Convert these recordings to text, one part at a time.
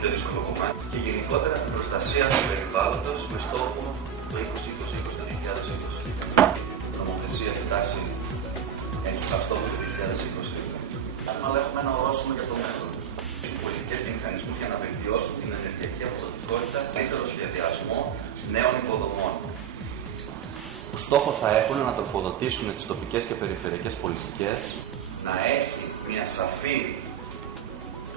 πιο δύσκολο κομμάτι. Και γενικότερα την προστασία του περιβάλλοντος με στόχο το 2020-2020. Νομοθεσία και τάση ένιωθαν στόχο το 2020. Αλλά έχουμε ένα ορόσημο για το μέλλον. Πολιτικές και μηχανισμούς για να βελτιώσουν την ενεργειακή αποδοτικότητα, καλύτερο σχεδιασμό νέων υποδομών. Στόχο θα έχουν να τροφοδοτήσουν τις τοπικές και περιφερειακές πολιτικές, να έχει μια σαφή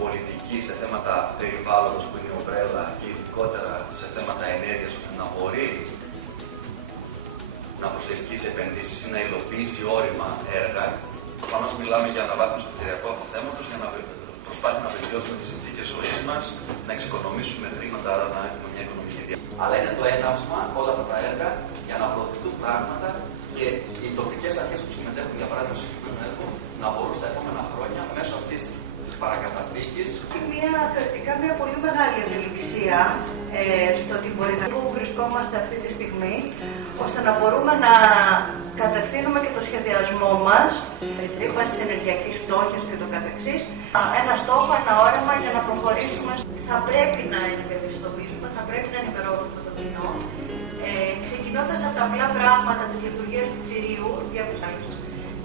πολιτική σε θέματα περιβάλλοντος που είναι η ομπρέλα και ειδικότερα σε θέματα ενέργειας, ώστε να μπορεί να προσελκύσει επενδύσεις ή να υλοποιήσει όρημα έργα. Προφανώς μιλάμε για αναβάθμιση του κτηριακού αποθέματος, για να προσπάθει να βελτιώσουμε τις συνθήκες ζωής μας, να εξοικονομήσουμε χρήματα, άρα να έχουμε μια οικονομική διάσταση. Αλλά είναι το έναυσμα όλα αυτά τα έργα για να προωθηθούν πράγματα και οι τοπικές αρχές που συμμετέχουν, για παράδειγμα, σε συγκεκριμένο έργο, να μπορούν στα επόμενα χρόνια μέσω αυτής της παρακαταθήκης. Θεωρητικά μια πολύ μεγάλη ευελιξία στο ότι μπορεί να βρισκόμαστε αυτή τη στιγμή, ώστε να μπορούμε να κατευθύνουμε και το σχεδιασμό μας στη βάση της ενεργειακής φτώχειας και το καθεξής. Ένα στόχο, ένα όραμα για να προχωρήσουμε. Θα πρέπει να ευαισθητοποιήσουμε, θα πρέπει να ενημερώσουμε το κοινό. Ξεκινώντας από τα απλά πράγματα της λειτουργίας του κτηρίου,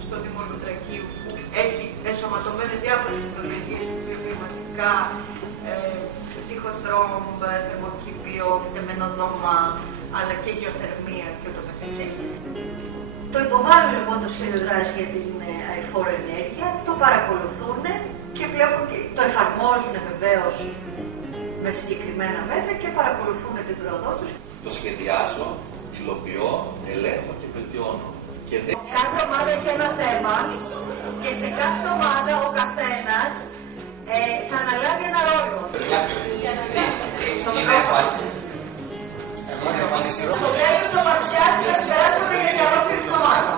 στο Δήμο Λουτρακίου, που έχει ενσωματωμένες διάφορες τεχνολογίες, βιομηχανικά, τείχοστρόμ, θερμοκήπιο, θεμενοδόμα, αλλά και γεωθερμία και ούτω καθεξής. Το υποβάλλουν λοιπόν το σχέδιο δράση για την αειφόρο ενέργεια, το παρακολουθούν και βλέπουν και το εφαρμόζουν βεβαίως με συγκεκριμένα μέτρα και παρακολουθούν την πρόοδό τους. Το σχεδιάζω, υλοποιώ, ελέγχω και βελτιώνω. Κάθε ομάδα έχει ένα θέμα και σε κάθε ομάδα ο καθένας θα αναλάβει ένα ρόλο. Στο τέλος το παρουσιάσει και θα περάσουμε για την ολόκληρη την ομάδα.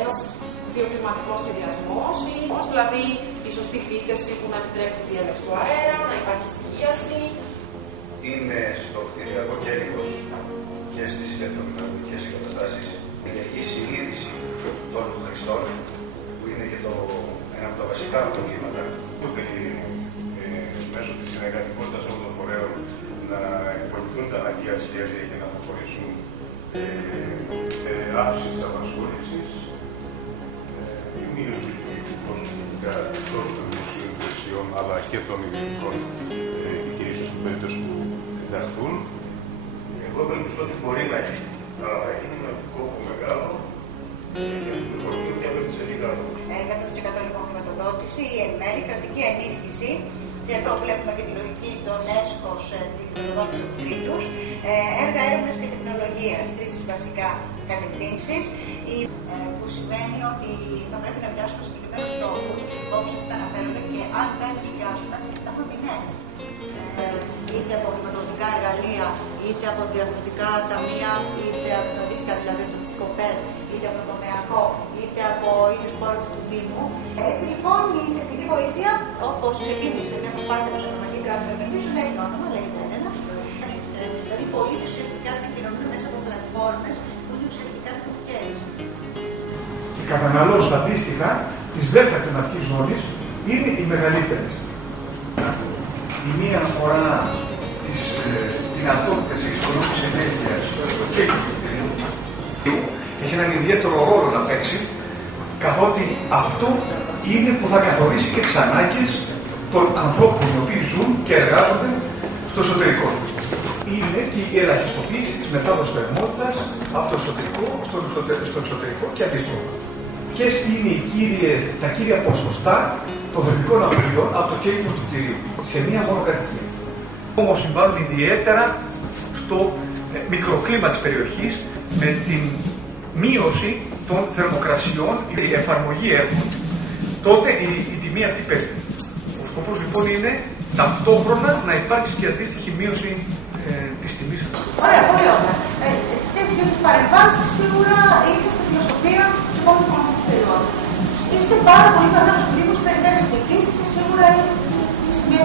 Ένας βιοκλιματικός σχεδιασμός, δηλαδή η σωστή φίλτρωση που να επιτρέπει τη διέλευση του αέρα, να υπάρχει εισηγίαση. Είναι στο κτηριακό κέλυφος και στις ηλεκτρομηχανικές εγκαταστάσεις η συνείδηση των χρηστών, που είναι και ένα από τα βασικά προβλήματα του κτηρίου, μέσω της συνεργατικότητας όλων των φορέων να υπολοιπτούν τα αναγκαία σχέδια για να προχωρήσουν αύξηση της απασχόλησης, η μείωση του λειτουργικού κόσμου τόσο των δημοσίων υπηρεσιών αλλά και των ιδιωτικών επιχειρήσεων στην περίπτωση που ενταχθούν. Εγώ ευελπιστώ ότι μπορεί να γίνει, αλλά θα γίνει με κόπο μεγάλο και αυτό σε λίγα χρόνια. 100% λοιπόν χρηματοδότηση, εν μέρει κρατική ενίσχυση. Και εδώ βλέπουμε και τη λογική των ΕΣΚΟ στην χρηματοδότηση του τρίτους. Έργα έρευνας και τεχνολογίας, τρεις βασικά κατευθύνσεις, που σημαίνει ότι θα πρέπει να πιάσουμε συγκεκριμένους στόχους, όπως αυτά αναφέρονται, και αν δεν τους πιάσουμε, θα έχουμε μηνές. Είτε από χρηματοδοτικά εργαλεία, είτε από διαφορετικά ταμεία, είτε από τα αντίστοιχα, δηλαδή το μυστικό ΠΕΔ, είτε από το τομεακό, είτε από ίδιους πόρους του Δήμου. Έτσι λοιπόν η τεχνική βοήθεια, όπως ξεκίνησε μια προσπάθεια με την Ευρωπαϊκή Τράπεζα Επενδύσεων, έχει όνομα, λέγεται Έλενα. Δηλαδή οι πολίτες ουσιαστικά επικοινωνούν μέσα από πλατφόρμες που είναι ουσιαστικά δημοτικές. Οι καταναλώσεις αντίστοιχα της ΔΕΛΤΑ κλιματικής ζώνης είναι οι μεγαλύτερες. Η μία αφορά τις δυνατότητες εξοικονόμησης ενέργειας στο κέντρο του κτηρίου. Έχει έναν ιδιαίτερο ρόλο να παίξει, καθότι αυτό είναι που θα καθορίσει και τις ανάγκες των ανθρώπων οι οποίοι ζουν και εργάζονται στο εσωτερικό. Είναι και η ελαχιστοποίηση της μετάδοσης θερμότητας από το εσωτερικό στο εξωτερικό και αντίστοιχα. Ποιες είναι τα κύρια ποσοστά των θερμικών απειλών από το κέλυφος του κτηρίου σε μία μόνο κατοικία. Όμως συμβάλλουν ιδιαίτερα στο μικροκλίμα της περιοχής με την μείωση των θερμοκρασιών, η εφαρμογή έχουν, τότε η τιμή αυτή πέφτει. Ο σκοπός λοιπόν είναι ταυτόχρονα να υπάρξει και αντίστοιχη μείωση της τιμής. Ωραία, πολύ ωραία. Τέτοιες παρεμβάσεις σίγουρα είναι στη φιλοσοφία της επόμενης νομοθεσίας. Είστε πάρα πολύ μεγάλος Δήμος περιφέρειας και σίγουρα είναι μια σημεία